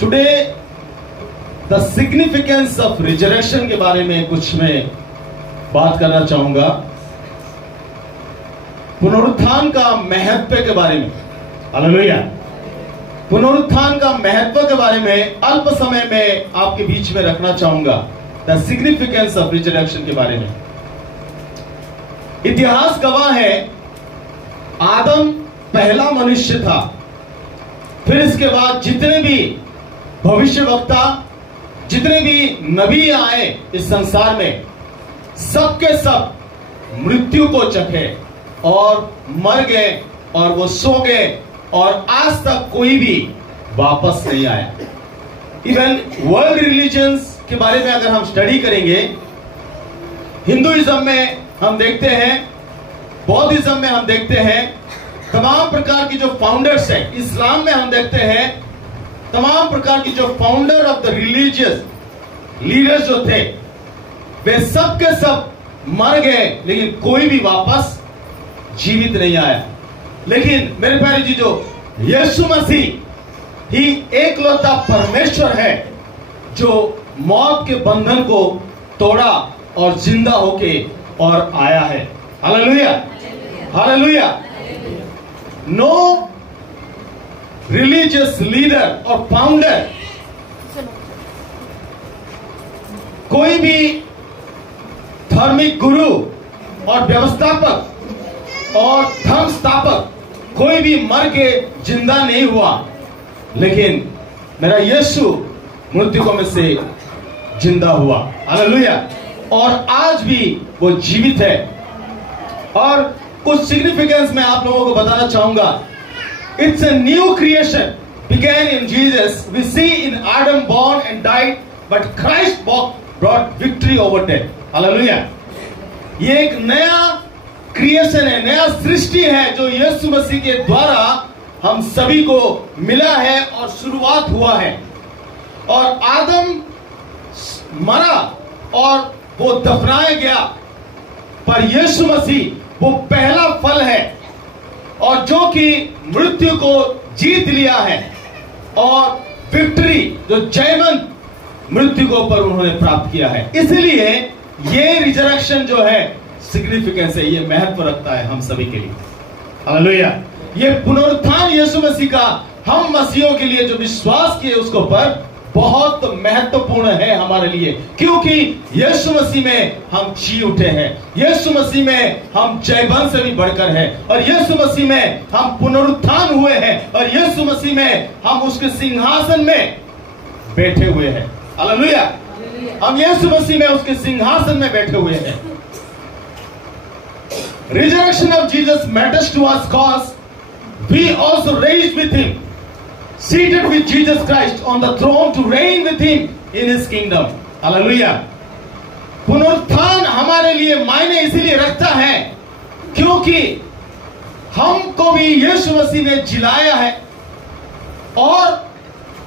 Today the significance of resurrection के बारे में कुछ मैं बात करना चाहूंगा। पुनरुत्थान का महत्व के बारे में, हालेलुया, पुनरुत्थान का महत्व के बारे में अल्प समय में आपके बीच में रखना चाहूंगा। द सिग्निफिकेंस ऑफ रिजरेक्शन के बारे में। इतिहास गवाह है, आदम पहला मनुष्य था। फिर इसके बाद जितने भी भविष्यवक्ता, जितने भी नबी आए इस संसार में, सबके सब मृत्यु को चखे और मर गए और वो सो गए और आज तक कोई भी वापस नहीं आया। इवन वर्ल्ड रिलीजन्स के बारे में अगर हम स्टडी करेंगे, हिंदुइज्म में हम देखते हैं, बौद्धिज्म में हम देखते हैं, तमाम प्रकार की जो फाउंडर्स हैं, इस्लाम में हम देखते हैं तमाम प्रकार की जो founder of the religious leaders जो थे, वे सब के सब मर गए, लेकिन कोई भी वापस जीवित नहीं आया। लेकिन मेरे प्यारे जी, जो यीशु मसीह ही एकलौता परमेश्वर है जो मौत के बंधन को तोड़ा और जिंदा होके और आया है। Hallelujah, hallelujah. No religious leader और फाउंडर, कोई भी धार्मिक गुरु और व्यवस्थापक और धर्म स्थापक, कोई भी मर के जिंदा नहीं हुआ, लेकिन मेरा यीशु मृतकों में से जिंदा हुआ। हालेलुया। और आज भी वो जीवित है। और कुछ सिग्निफिकेंस मैं आप लोगों को बताना चाहूंगा। It's a new creation began in Jesus. We see in Adam born and died, but Christ brought victory over death. Hallelujah. ये एक नया क्रिएशन है, नया सृष्टि है जो यीशु मसीह के द्वारा हम सभी को मिला है और शुरुआत हुआ है। और आदम मरा और वो दफनाया गया, पर यीशु मसीह वो पहला फल है और जो कि मृत्यु को जीत लिया है और विक्ट्री, जो जयवंत मृत्यु को पर उन्होंने प्राप्त किया है। इसलिए ये रिजरेक्शन जो है सिग्निफिकेंस है, ये महत्व रखता है हम सभी के लिए। हालेलुया। ये पुनरुत्थान यीशु मसीह का हम मसीहों के लिए जो विश्वास किए उसको पर बहुत महत्वपूर्ण है हमारे लिए, क्योंकि यीशु मसीह में हम जी उठे हैं, यीशु मसीह में हम जयवंत से भी बढ़कर हैं, और यीशु मसीह में हम पुनरुत्थान हुए हैं, और यीशु मसीह में हम उसके सिंहासन में बैठे हुए हैं। हालेलुया। हम यीशु मसीह में उसके सिंहासन में बैठे हुए हैं। Resurrection of Jesus matters to us cause we also raised with him, seated with Jesus Christ on the throne to reign with him in his kingdom. Hallelujah. पुनरुत्थान हमारे लिए मायने इसीलिए रखता है क्योंकि हमको भी यीशु मसीह ने जिलाया है और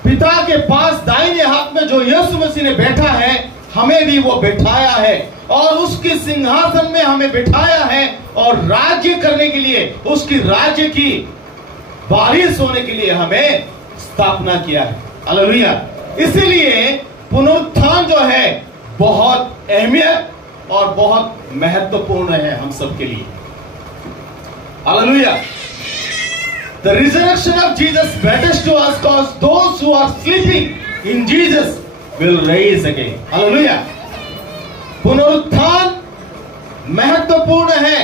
पिता के पास दाहिने हाथ में जो यीशु मसीह ने बैठा है, हमें भी वो बैठाया है और उसके सिंहासन में हमें बैठाया है और राज्य करने के लिए, उसकी राज्य की वारिस होने के लिए हमें स्थापना किया है। हालेलुया। इसीलिए पुनरुत्थान जो है बहुत अहमियत और बहुत महत्वपूर्ण है हम सब के लिए। Hallelujah. The resurrection of Jesus matters to us because those who are sleeping in Jesus will rise again. Hallelujah. पुनरुत्थान महत्वपूर्ण है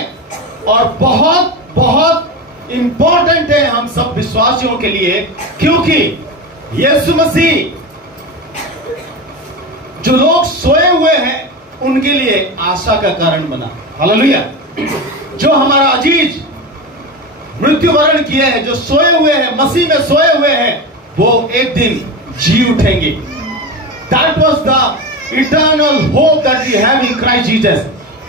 और बहुत बहुत इंपॉर्टेंट है हम सब विश्वासियों के लिए, क्योंकि यीशु मसीह जो लोग सोए हुए हैं उनके लिए आशा का कारण बना। हालेलुया। जो हमारा अजीज मृत्युवरण किए हैं, जो सोए हुए हैं, मसीह में सोए हुए हैं, वो एक दिन जी उठेंगे। That was the eternal hope that we have in Christ Jesus.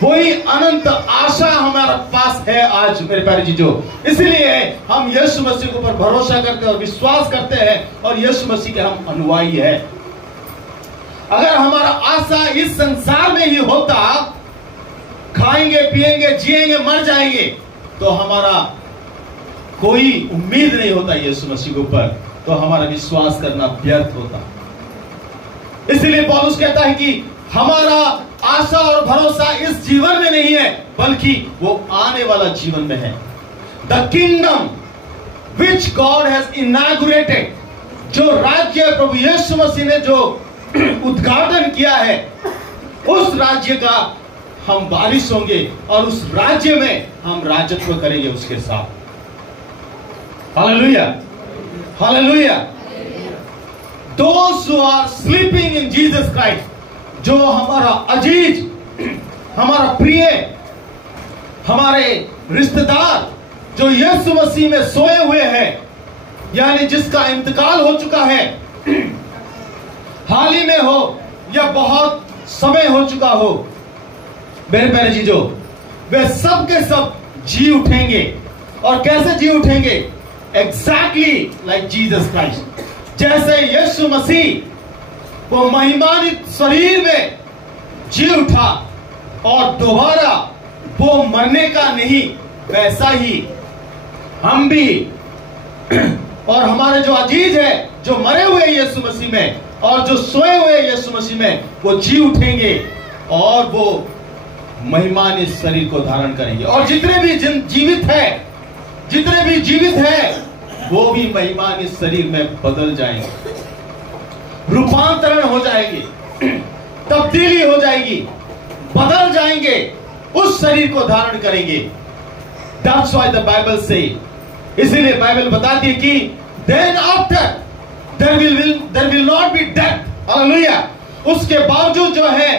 वही अनंत आशा हमारे पास है आज मेरे प्यारे जीजो। इसलिए हम यीशु मसीह के ऊपर भरोसा करते हैं और विश्वास करते हैं और यीशु मसीह के हम अनुयायी हैं। अगर हमारा आशा इस संसार में ही होता, खाएंगे पिएंगे जिएंगे मर जाएंगे, तो हमारा कोई उम्मीद नहीं होता यीशु मसीह के ऊपर। तो हमारा विश्वास करना व्यर्थ होता। इसलिए पौलुस कहता है कि हमारा आशा और भरोसा इस जीवन में नहीं है, बल्कि वो आने वाला जीवन में है। The kingdom which God has inaugurated, जो राज्य प्रभु यीशु मसीह ने जो उद्घाटन किया है, उस राज्य का हम वारिस होंगे और उस राज्य में हम राजत्व करेंगे उसके साथ। Hallelujah, hallelujah. Those who are sleeping in Jesus Christ, जो हमारा अजीज, हमारा प्रिय, हमारे रिश्तेदार जो यीशु मसीह में सोए हुए हैं, यानी जिसका इंतकाल हो चुका है, हाल ही में हो या बहुत समय हो चुका हो, मेरे प्यारे चीजों, वे सब के सब जी उठेंगे। और कैसे जी उठेंगे? एग्जैक्टली लाइक जीसस क्राइस्ट, जैसे यीशु मसीह वो महिमानित शरीर में जी उठा और दोबारा वो मरने का नहीं, वैसा ही हम भी और हमारे जो अजीज है, जो मरे हुए यीशु मसीह में और जो सोए हुए यीशु मसीह में, वो जी उठेंगे और वो महिमानित शरीर को धारण करेंगे। और जितने भी जीवित है वो भी महिमानित शरीर में बदल जाएंगे, रूपांतरण हो जाएंगे, तब्दीली हो जाएगी, बदल जाएंगे, उस शरीर को धारण करेंगे। That's why the Bible say, इसीलिए बाइबल बताती है कि then after there will not be death, hallelujah. उसके बावजूद जो है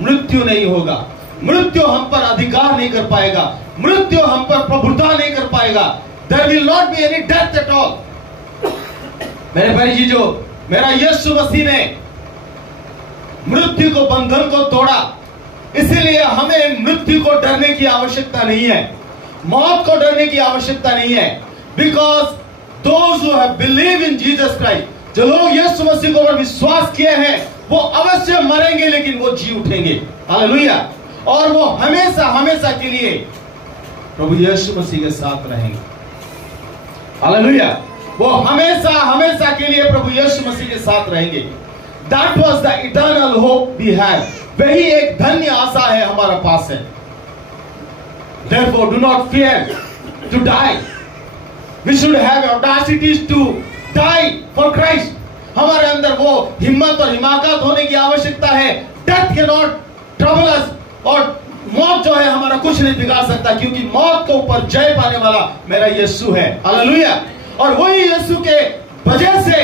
मृत्यु नहीं होगा, मृत्यु हम पर अधिकार नहीं कर पाएगा, मृत्यु हम पर प्रभुता नहीं कर पाएगा। There will not be any death at all। मेरे भाई जी, जो मेरा यीशु मसीह ने मृत्यु को, बंधन को तोड़ा, इसीलिए हमें मृत्यु को डरने की आवश्यकता नहीं है, मौत को डरने की आवश्यकता नहीं है। Because those who have believed in Jesus Christ, जो लोग यीशु मसीह को पर विश्वास किए हैं, वो अवश्य मरेंगे लेकिन वो जी उठेंगे। हालेलुया। और वो हमेशा हमेशा के लिए प्रभु यीशु मसीह के साथ रहेंगे। हालेलुया। वो हमेशा हमेशा के लिए प्रभु यीशु मसीह के साथ रहेंगे। That was the eternal hope we have। वही एक धन्य आशा है हमारा पास है। Therefore do not fear to die। We should have audacity to die for Christ। हमारे अंदर वो हिम्मत और हिमाकत होने की आवश्यकता है। Death cannot trouble us। और मौत जो है हमारा कुछ नहीं बिगाड़ सकता, क्योंकि मौत के ऊपर जय पाने वाला मेरा यीशु है। हालेलुया। और वही यीशु के वजह से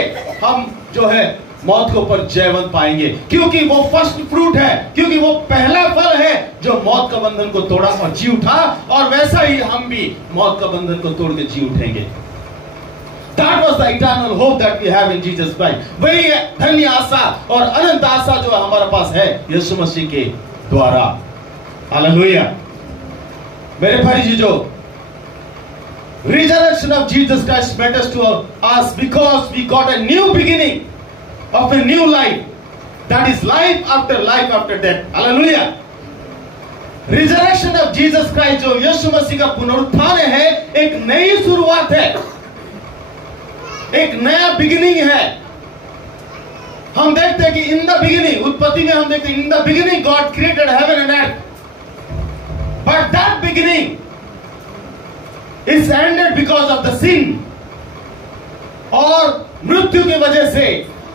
हम जो है मौत के ऊपर जयवंत पाएंगे, क्योंकि वो फर्स्ट फ्रूट है, क्योंकि वो पहला फल है जो मौत का बंधन को तोड़ा और जी उठा। और वैसा ही हम भी मौत का बंधन को तोड़ के जी उठेंगे। That was the eternal hope that we have in Jesus Christ। वही धन्य आशा और अनंत आशा जो हमारे पास है यीशु मसीह के द्वारा। हालेलुया। मेरे भाई जी, जो resurrection of Jesus Christ matters to us because we got a new beginning of a new life, that is life after death। Hallelujah. Resurrection of Jesus Christ, जो यीशु मसीह का पुनरुत्थान है, एक नई शुरुआत है, एक नया बिगिनिंग है। हम देखते हैं कि इन द बिगिनिंग, उत्पत्ति में हम देखते हैं in the beginning God created heaven and earth, but that beginning is ended because of the sin. और मृत्यु की वजह से,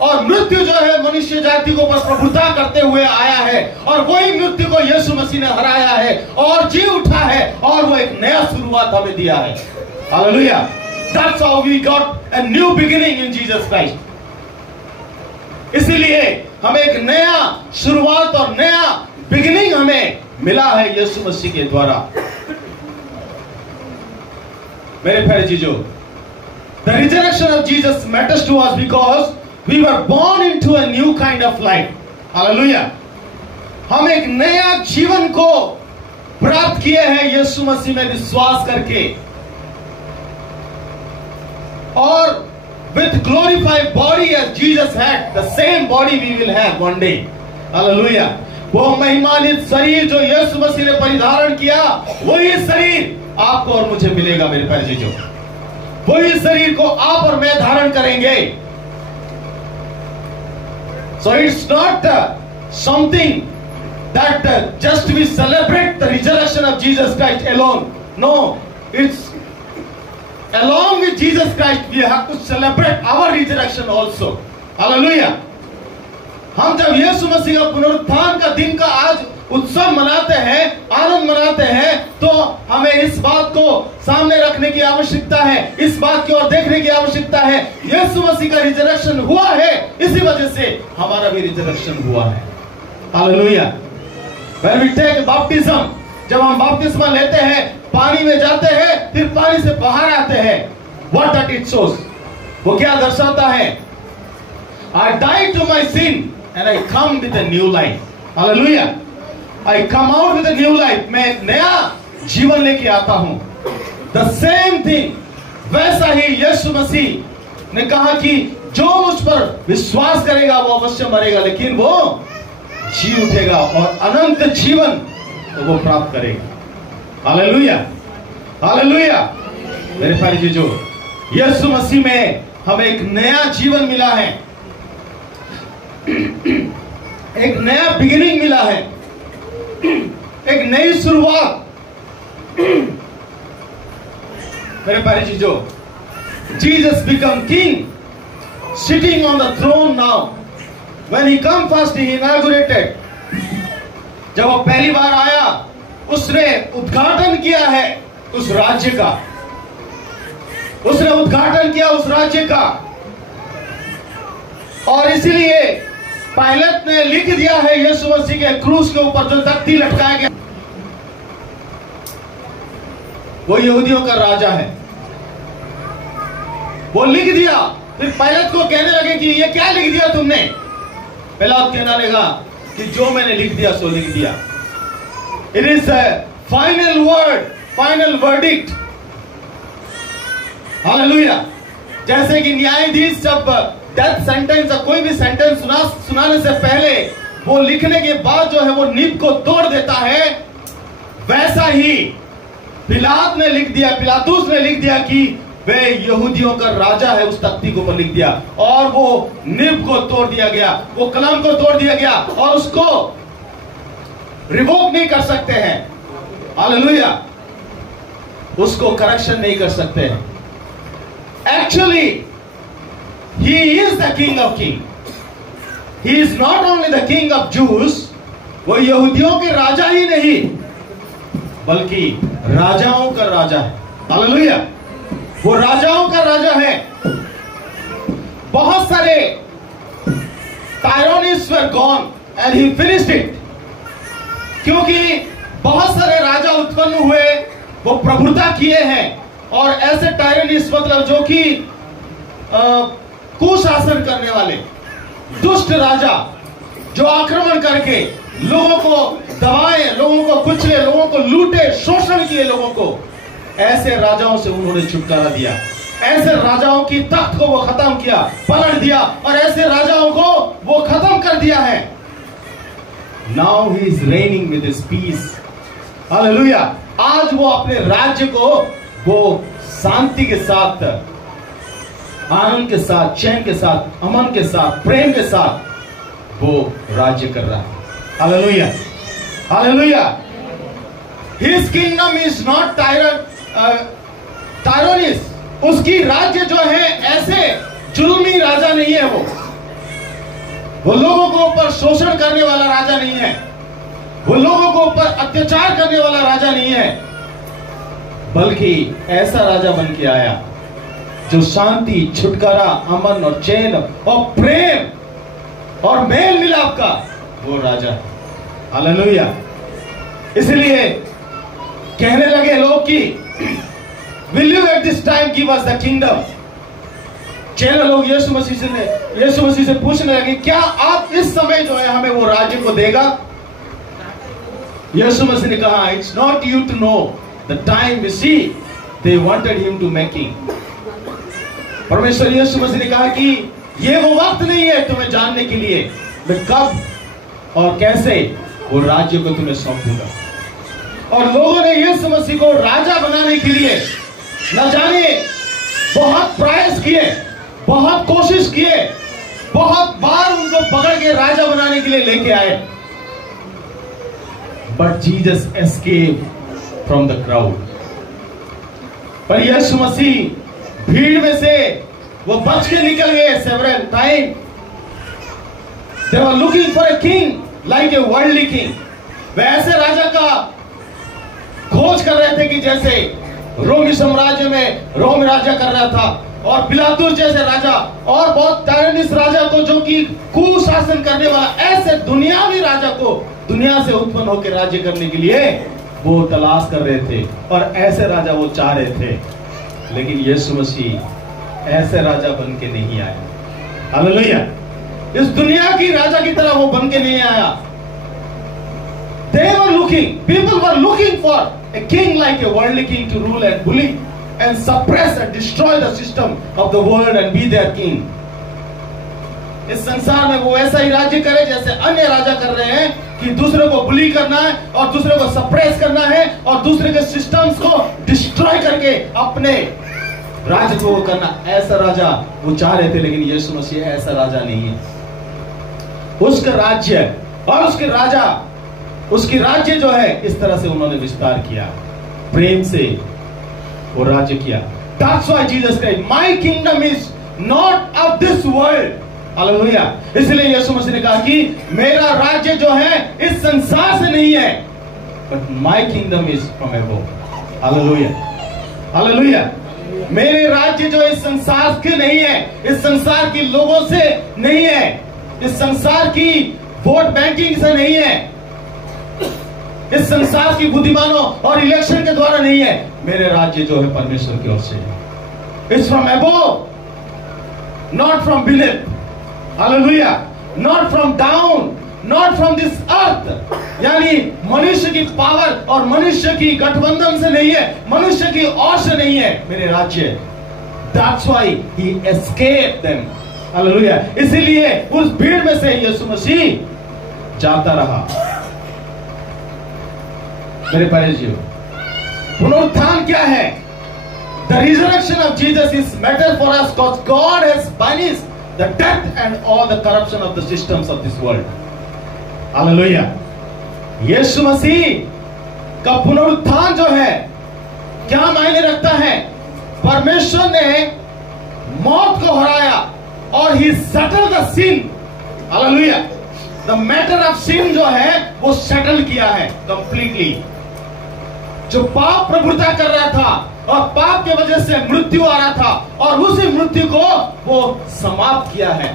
और मृत्यु जो है मनुष्य जाति को पर प्रभुता करते हुए आया है, और वही मृत्यु को यीशु मसीह ने हराया है और जी उठा है, और वो एक नया शुरुआत हमें दिया है। Hallelujah. That's how we got a new beginning in Jesus Christ। इसीलिए हमें एक नया शुरुआत और नया बिगिनिंग हमें मिला है यीशु मसीह के द्वारा। मेरे प्यारे चीजों, the resurrection of Jesus matters to us because we were born into a new kind of life। Hallelujah. हम एक नया जीवन को प्राप्त किए हैं यीशु मसीह में विश्वास करके, और with glorified body as Jesus had, the same body we will have one day। Hallelujah. वो महिमानित शरीर जो यीशु मसीह ने परिधारण किया, वही शरीर आपको और मुझे मिलेगा। मेरे प्यारे चीजों, वही शरीर को आप और मैं धारण करेंगे। So it's not something that just we celebrate the resurrection of Jesus Christ alone. No, it's along with Jesus Christ we have to celebrate our resurrection also. Hallelujah. हम जब यीशु मसीह का पुनरुत्थान का दिन का आज उत्सव मनाते हैं, आनंद मनाते हैं, तो हमें इस बात को सामने रखने की आवश्यकता है, इस बात की ओर देखने की आवश्यकता है। यीशु मसीह का रिजरेक्शन हुआ है, इसी वजह से हमारा भी रिजरेक्शन हुआ है। Hallelujah. When we take baptism, जब हम बपतिस्मा लेते हैं, पानी में जाते हैं, फिर पानी से बाहर आते हैं, what that it shows? वो क्या दर्शाता है? I died to my sin and I come with a new life. Hallelujah. I come out with a new life. मैं एक नया जीवन लेके आता हूं। The same thing, वैसा ही यीशु मसीह ने कहा कि जो मुझ पर विश्वास करेगा वो अवश्य मरेगा, लेकिन वो जी उठेगा और अनंत जीवन तो वो प्राप्त करेगा। Hallelujah, hallelujah. मेरे प्यारे चीजों, यीशु मसीह में हमें एक नया जीवन मिला है, एक नया बिगिनिंग मिला है, एक नई शुरुआत। मेरे प्यारे चीजों, Jesus become king, sitting on the throne now. When he come first, he inaugurated. जब वो पहली बार आया, उसने उद्घाटन किया है उस राज्य का, उसने उद्घाटन किया उस राज्य का। और इसीलिए पायलट ने लिख दिया है यीशु मसीह के क्रूस के ऊपर जो तख्ती लटकाया गया, वो यहूदियों का राजा है। वो लिख दिया। फिर पायलट को कहने लगे कि ये क्या लिख दिया तुमने? पिलातुस कहना लगा कि जो मैंने लिख दिया सो लिख दिया। It is final word, final verdict. Hallelujah. जैसे कि न्यायाधीश जब डेथ सेंटेंस या कोई भी सेंटेंस सुनाने से पहले वो लिखने के बाद जो है वो नींव को तोड़ देता है, वैसा ही पिलातुस ने लिख दिया कि वे यहूदियों का राजा है, उस तख्ती को ऊपर लिख दिया और वो नींव को तोड़ दिया गया, वो कलम को तोड़ दिया गया और उसको रिवोक नहीं कर सकते हैं। हालेलुया। उसको करेक्शन नहीं कर सकते हैं। Actually he is the king of king. He is not only the king of juice, वो यहूदियों के राजा ही नहीं बल्कि राजाओं का राजा है। हालेलुया। वो राजाओं का राजा है। बहुत सारे tyrannies were gone and he finished it, क्योंकि बहुत सारे राजा उत्पन्न हुए, वो प्रभुता किए हैं। और ऐसे टायरोनिस मतलब जो कि कुशासन करने वाले दुष्ट राजा, जो आक्रमण करके लोगों को दबाए, लोगों को कुचले, लोगों को लूटे, शोषण किए लोगों को, ऐसे राजाओं से उन्होंने छुटकारा दिया। ऐसे राजाओं की तख्त को वो खत्म किया, पलट दिया और ऐसे राजाओं को वो खत्म कर दिया है। Now he is reigning with his peace. Hallelujah. आज वो अपने राज्य को वो शांति के साथ, आनंद के साथ, चैन के साथ, अमन के साथ, प्रेम के साथ वो राज्य कर रहा है। Hallelujah, hallelujah. His kingdom is not टायरोनिस। उसकी राज्य जो है ऐसे जुल्मी राजा नहीं है। वो लोगों को ऊपर शोषण करने वाला राजा नहीं है, वो लोगों को ऊपर अत्याचार करने वाला राजा नहीं है, बल्कि ऐसा राजा बन के आया जो शांति, छुटकारा, अमन और चैन और प्रेम और मेल मिलाप का वो राजा है। हालेलुया। इसलिए कहने लगे लोग कि will you at this time give us the kingdom? चेला लोग यीशु मसीह से पूछने लगे, क्या आप इस समय जो है हमें वो राज्य को देगा? यीशु मसीह ने कहा, it's not you to know the time we see they wanted him to make king. परमेश्वर यीशु मसीह ने कहा कि ये वो वक्त नहीं है तुम्हें जानने के लिए मैं कब और कैसे वो राज्य को तुम्हें सौंपूंगा। और लोगों ने यीशु मसीह को राजा बनाने के लिए न जाने बहुत प्रयास किए, बहुत कोशिश किए, बहुत बार उनको पकड़ के राजा बनाने के लिए लेके आए, but Jesus escape from the crowd. पर यीशु मसीह भीड़ में से वो बच के निकल गए। Several time they were looking for a king like a worldly king. वे ऐसे राजा का खोज कर रहे थे कि जैसे रोमी साम्राज्य में रोम राजा कर रहा था, और पिलातुस जैसे राजा, और बहुत टायरनिस राजा को जो कि कुशासन करने वाला, ऐसे दुनियावी राजा को दुनिया से उत्पन्न होकर राज्य करने के लिए वो तलाश कर रहे थे, और ऐसे राजा वो चाह रहे थे। लेकिन यीशु मसीह ऐसे राजा बन के नहीं आया। हालेलुया। इस दुनिया की राजा की तरह वो बन के नहीं आया। They were looking, people were looking for a king like a worldly king to rule and bully and suppress and destroy the system of the world and be their king. इस संसार में वो ऐसा ही राज्य करे जैसे अन्य राजा कर रहे हैं, कि दूसरे को बुली करना है और दूसरे को सप्रेस करना है और दूसरे के सिस्टम्स को डिस्ट्रॉय करके अपने राज्य को करना। ऐसा राजा वो चाह रहे थे, लेकिन यीशु मसीह ऐसा राजा नहीं है। उसका राज्य और उसके राजा, उसकी राज्य जो है, इस तरह से उन्होंने विस्तार किया, प्रेम से वो राज्य किया। That's why Jesus said, My kingdom is not of this world. Hallelujah. इसलिए यीशु मसीह ने कहा कि मेरा राज्य जो है इस संसार से नहीं है, but my kingdom is from above. Hallelujah, hallelujah. मेरे राज्य जो इस संसार के नहीं है, इस संसार के लोगों से नहीं है, इस संसार की वोट बैंकिंग से नहीं है, इस संसार की बुद्धिमानों और इलेक्शन के द्वारा नहीं है। मेरे राज्य जो है परमेश्वर की ओर से है। It's from above, not from belief. Hallelujah. Not from down, not from this earth. यानी मनुष्य की पावर और मनुष्य की गठबंधन से नहीं है, मनुष्य की ओर से नहीं है मेरे राज्य। That's why he escaped them. Hallelujah. इसीलिए उस भीड़ में से यीशु मसीह जाता रहा। मेरे प्यारे जीव, पुनरुत्थान क्या है? The resurrection of Jesus is matter for us because God has banished the death and all the corruption of the systems of this world. Hallelujah. यीशु मसीह का पुनरुत्थान जो है क्या मायने रखता है? परमेश्वर ने मौत को हराया और he settled the sin. Hallelujah. The matter of sin जो है वो सेटल किया है completely. जो पाप प्रभुता कर रहा था और पाप के वजह से मृत्यु आ रहा था, और उसी मृत्यु को वो समाप्त किया है।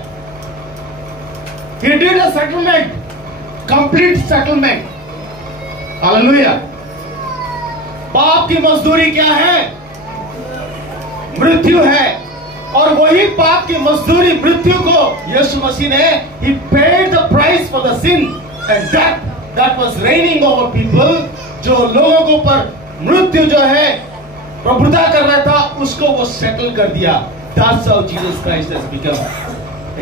He did a settlement, complete settlement. Hallelujah. पाप की मजदूरी क्या है? मृत्यु है, और वही पाप की मजदूरी मृत्यु को यीशु मसीह ने he paid the price for the sin and death that was reigning over people. जो लोगों के ऊपर मृत्यु जो है प्रभुता कर रहा था, उसको वो सेटल कर दिया। That's how Jesus Christ has become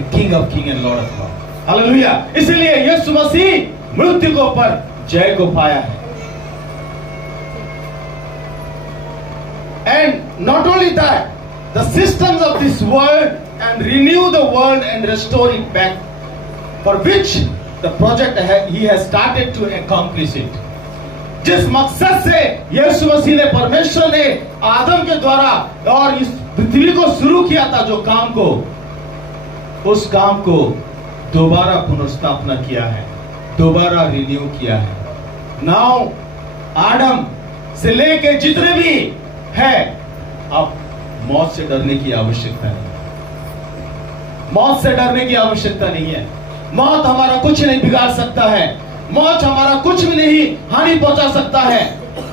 a King of Kings and Lord of Lords. Hallelujah. इसलिए यीशु मसीह मृत्यु के ऊपर जय को पाया है। And not only that, the systems of this world and renew the world and restore it back, for which the project he has started to accomplish it. जिस मकसद से यीशु मसीह ने, परमेश्वर ने आदम के द्वारा और इस पृथ्वी को शुरू किया था, जो काम को, उस काम को दोबारा पुनर्स्थापना किया है, दोबारा रिन्यू किया है। नाउ आदम से लेके जितने भी है, अब मौत से डरने की आवश्यकता नहीं। मौत से डरने की आवश्यकता नहीं है। मौत हमारा कुछ नहीं बिगाड़ सकता है, मौत हमारा कुछ भी नहीं हानि पहुंचा सकता है।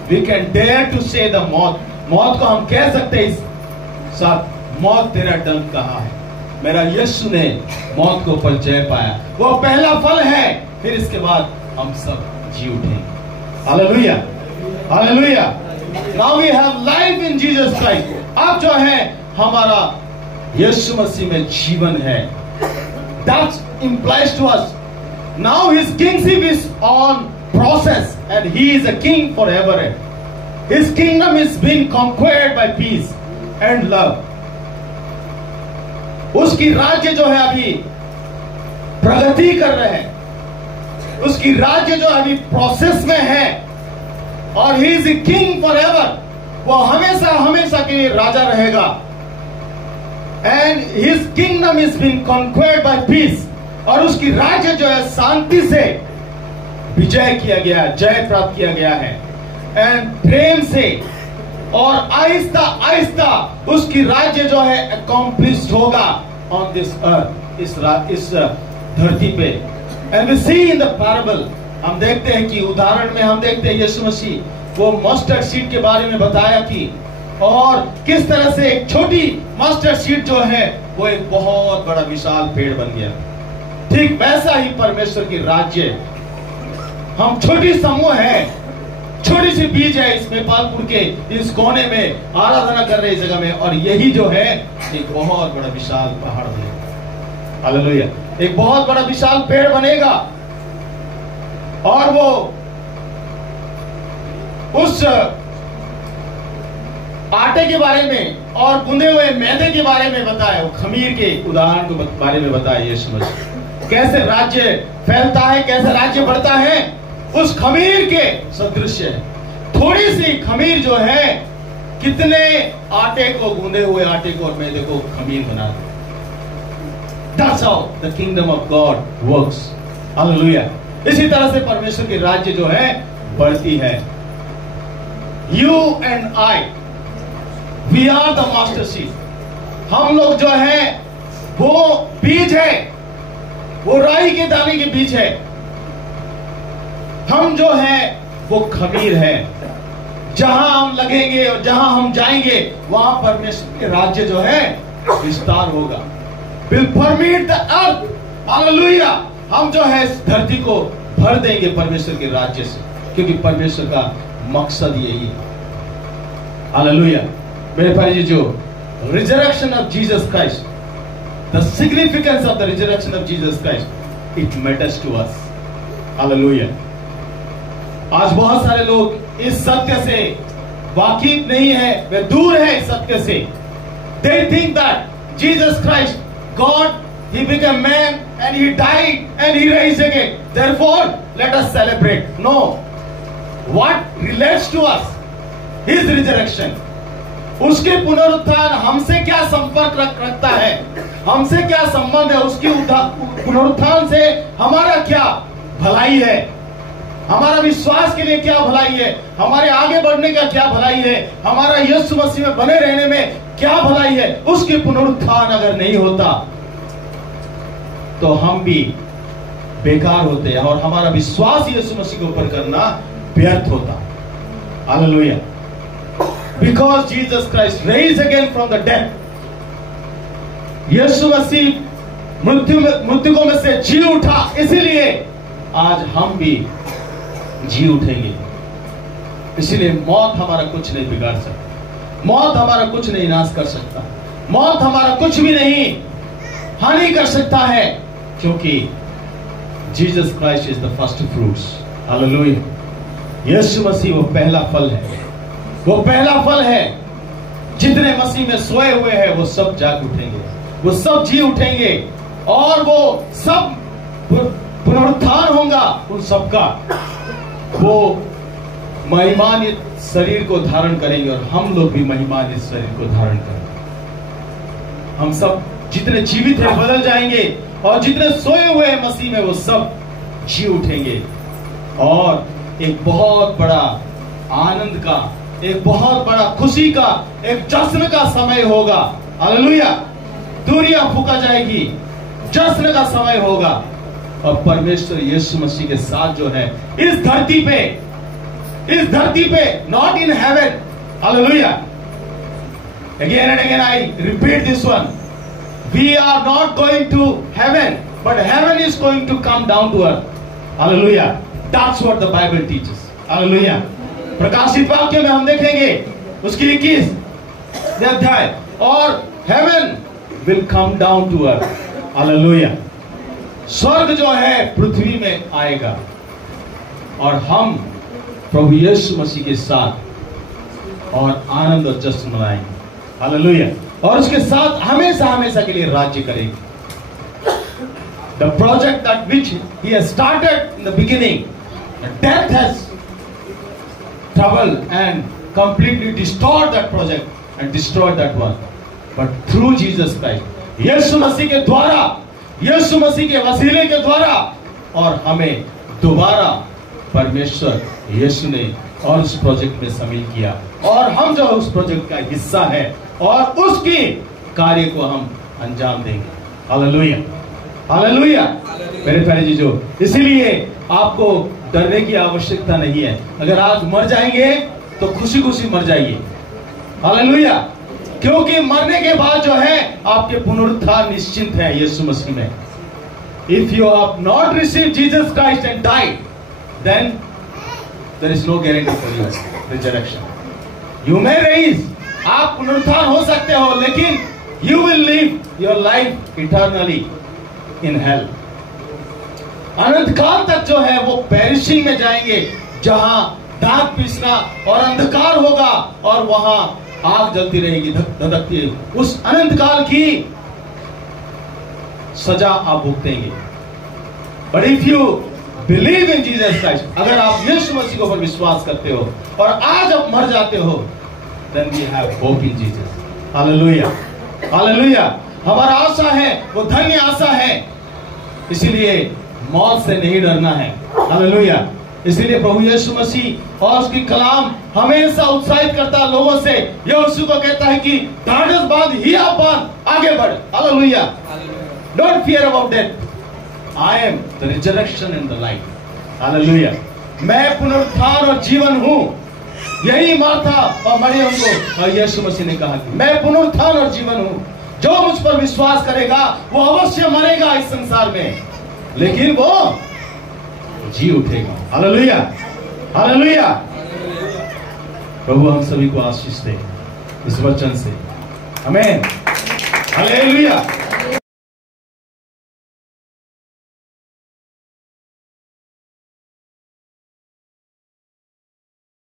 We can dare to say the मौत, मौत को हम कह सकते हैं इस साथ, मौत तेरा दंड कहाँ है? मेरा यीशु ने मौत को ऊपर जय पाया, वो पहला फल है, फिर इसके बाद हम सब जी उठेंगे। Hallelujah, hallelujah. Now we have life in Jesus Christ. अब जो है हमारा यीशु मसीह में जीवन है। That implies to us now his kingship is on process and he is a king forever. His kingdom is being conquered by peace and love. उसकी राज्य जो है अभी प्रगति कर रहे हैं, उसकी राज्य जो अभी प्रोसेस में है, और he is king for ever, वो हमेशा हमेशा के लिए राजा रहेगा। And his kingdom is been conquered by peace, और उसकी राज्य जो है शांति से विजय किया गया है, जय प्राप्त किया गया है। एंड प्रेम से और आहिस्ता आहिस्ता उसकी राज्य जो है अकॉम्प्लिश्ड होगा ऑन दिस अर्थ, इस धरती पे। And we see in the parable, हम देखते हैं कि उदाहरण में हम देखते हैं यीशु मसीह वो मस्टर्ड सीड के बारे में बताया कि, और किस तरह से एक छोटी मस्टर्ड सीड जो है वो एक बहुत बड़ा विशाल पेड़ बन गया। ठीक वैसा ही परमेश्वर की राज्य, हम छोटी समूह है, छोटी सी बीज है इस नेपालपुर के इस कोने में आराधना कर रहे जगह में, और यही जो है एक बहुत बड़ा विशाल पहाड़ बनेगा। हालेलुया, एक बहुत बड़ा विशाल पेड़ बनेगा, और वो उस आटे के बारे में और गूंदे हुए मैदे के बारे में बताया, वो खमीर के उदाहरण के बारे में बताया यीशु मसीह, कैसे राज्य फैलता है, कैसे राज्य बढ़ता है, उस खमीर के सदृश है। थोड़ी सी खमीर जो है कितने आटे को, गूंदे हुए आटे को और मैदे को खमीर बना दे। That's how the kingdom of God works. Hallelujah. इसी तरह से परमेश्वर की राज्य जो है बढ़ती है। You and I, we are the master seed. हम लोग जो है वो बीज है, वो राई के दाने के बीज है। हम जो है वो खमीर है। जहां हम लगेंगे और जहां हम जाएंगे वहां परमेश्वर के राज्य जो है विस्तार होगा। Will permeate the earth. Hallelujah. हम जो है इस धरती को भर देंगे परमेश्वर के राज्य से, क्योंकि परमेश्वर का मकसद यही है। हालेलुया। मेरे भाई जी, जो resurrection of Jesus Christ, the significance of the resurrection of Jesus Christ, it matters to us. Hallelujah. आज बहुत सारे लोग इस सत्य से वाकिफ नहीं है, वे दूर है इस सत्य से। They think that Jesus Christ, God, He became man and He died and He raised again. Therefore, let us celebrate. No. What relates to us? His resurrection. उसके पुनरुत्थान हमसे क्या संपर्क रखता है, हमसे क्या संबंध है, उसकी पुनरुत्थान से हमारा क्या भलाई है, हमारा विश्वास के लिए क्या भलाई है, हमारे आगे बढ़ने का क्या भलाई है, हमारा यीशु मसीह में बने रहने में क्या भलाई है। उसके पुनरुत्थान अगर नहीं होता तो हम भी बेकार होते हैं और हमारा विश्वास यीशु मसीह के ऊपर करना व्यर्थ होता। Hallelujah. Because Jesus Christ raise again from the death, यीशु मसीह मृतकों में से जी उठा, इसीलिए आज हम भी जी उठेंगे। इसलिए मौत हमारा कुछ नहीं बिगाड़ सकता, मौत हमारा कुछ नहीं नाश कर सकता, मौत हमारा कुछ भी नहीं हानि कर सकता है, क्योंकि Jesus Christ is the first fruits. Hallelujah. यीशु मसीह वो पहला फल है, वो पहला फल है। जितने मसीह में सोए हुए हैं वो सब जाग उठेंगे, वो सब जी उठेंगे, और वो सब पुनरुत्थान होगा उन सबका। वो महिमान्वित शरीर को धारण करेंगे और हम लोग भी महिमान्वित शरीर को धारण करेंगे। हम सब जितने जीवित हैं बदल जाएंगे, और जितने सोए हुए हैं मसीह में वो सब जी उठेंगे, और एक बहुत बड़ा आनंद का, एक बहुत बड़ा खुशी का, एक जश्न का समय होगा। हालेलुया। दूरियां फूका जाएगी, जश्न का समय होगा, और परमेश्वर यीशु मसीह के साथ जो है इस धरती पे, not in heaven. Hallelujah. Again and again I repeat this one, we are not going to heaven, but heaven is going to come down to earth. Hallelujah. That's what the Bible teaches. Hallelujah. प्रकाशित वाक्य में हम देखेंगे उसकी 21 अध्याय, और heaven will come down to earth. Hallelujah. स्वर्ग जो है पृथ्वी में आएगा, और हम प्रभु यीशु मसीह के साथ और आनंद और जश्न मनाएंगे। हालेलुया। और उसके साथ हमेशा हमेशा के लिए राज्य करेगी। The project that which he has started in the beginning, death has troubled and completely destroyed that project and destroyed that one. But through Jesus Christ, यीशु मसीह के द्वारा, यीशु मसीह के वसीले के द्वारा, और हमें दोबारा परमेश्वर यीशु ने और उस प्रोजेक्ट में शामिल किया, और हम जो उस प्रोजेक्ट का हिस्सा है और उसके कार्य को हम अंजाम देंगे। हालेलुया, हालेलुया मेरे प्यारे जीजो। इसीलिए आपको डरने की आवश्यकता नहीं है। अगर आज मर जाएंगे तो खुशी खुशी मर जाइए। हालेलुया, क्योंकि मरने के बाद जो है आपके पुनरुत्थान निश्चित है यीशु मसीह में। If you have not received Jesus Christ and died, then there is no guarantee for your resurrection. You may rise, आप पुनरुत्थान हो सकते हो, लेकिन you will live your life eternally in hell. अनंत काल तक जो है वो पेरिशिंग में जाएंगे, जहां दांत पीसना और अंधकार होगा, और वहां आग जलती रहेगी, धधकती रहेगी। उस अनंत काल की सजा आप भुगतेंगे। But if you believe in Jesus Christ, अगर आप यीशु मसीह के ऊपर विश्वास करते हो और आज आप मर जाते हो, then we have hope in Jesus. Hallelujah, hallelujah. हमारा आशा है वो धन्य आशा है, इसीलिए मौत से नहीं डरना है। हालेलुया। इसीलिए प्रभु यीशु मसीह और उसकी कलाम हमेशा उत्साहित करता लोगों से, यीशु को कहता है कि ढाढ़स बांध, हिया बांध, आगे बढ़। Hallelujah. Don't fear about death, I am the resurrection and the life. Hallelujah. मैं पुनरुत्थान और जीवन हूं। यही मार्था और मरियम को और यीशु मसीह ने कहा कि मैं पुनरुत्थान और जीवन हूं, जो मुझ पर विश्वास करेगा वो अवश्य मरेगा इस संसार में, लेकिन वो जी उठेगा। Hallelujah, hallelujah. प्रभु हम सभी को आशीष दे इस वचन से। आमीन। हालेलुया।